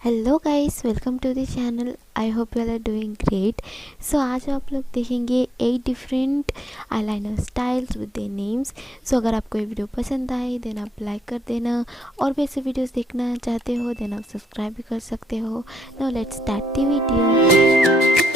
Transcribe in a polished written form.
Hello guys, welcome to the channel. I hope you are doing great. सो आज आप लोग देखेंगे 8 different eyeliner styles with their names. सो अगर आपको ये वीडियो पसंद आए देन आप लाइक कर देना, और भी ऐसे वीडियोस देखना चाहते हो देन आप सब्सक्राइब भी कर सकते हो। Now let's start the video.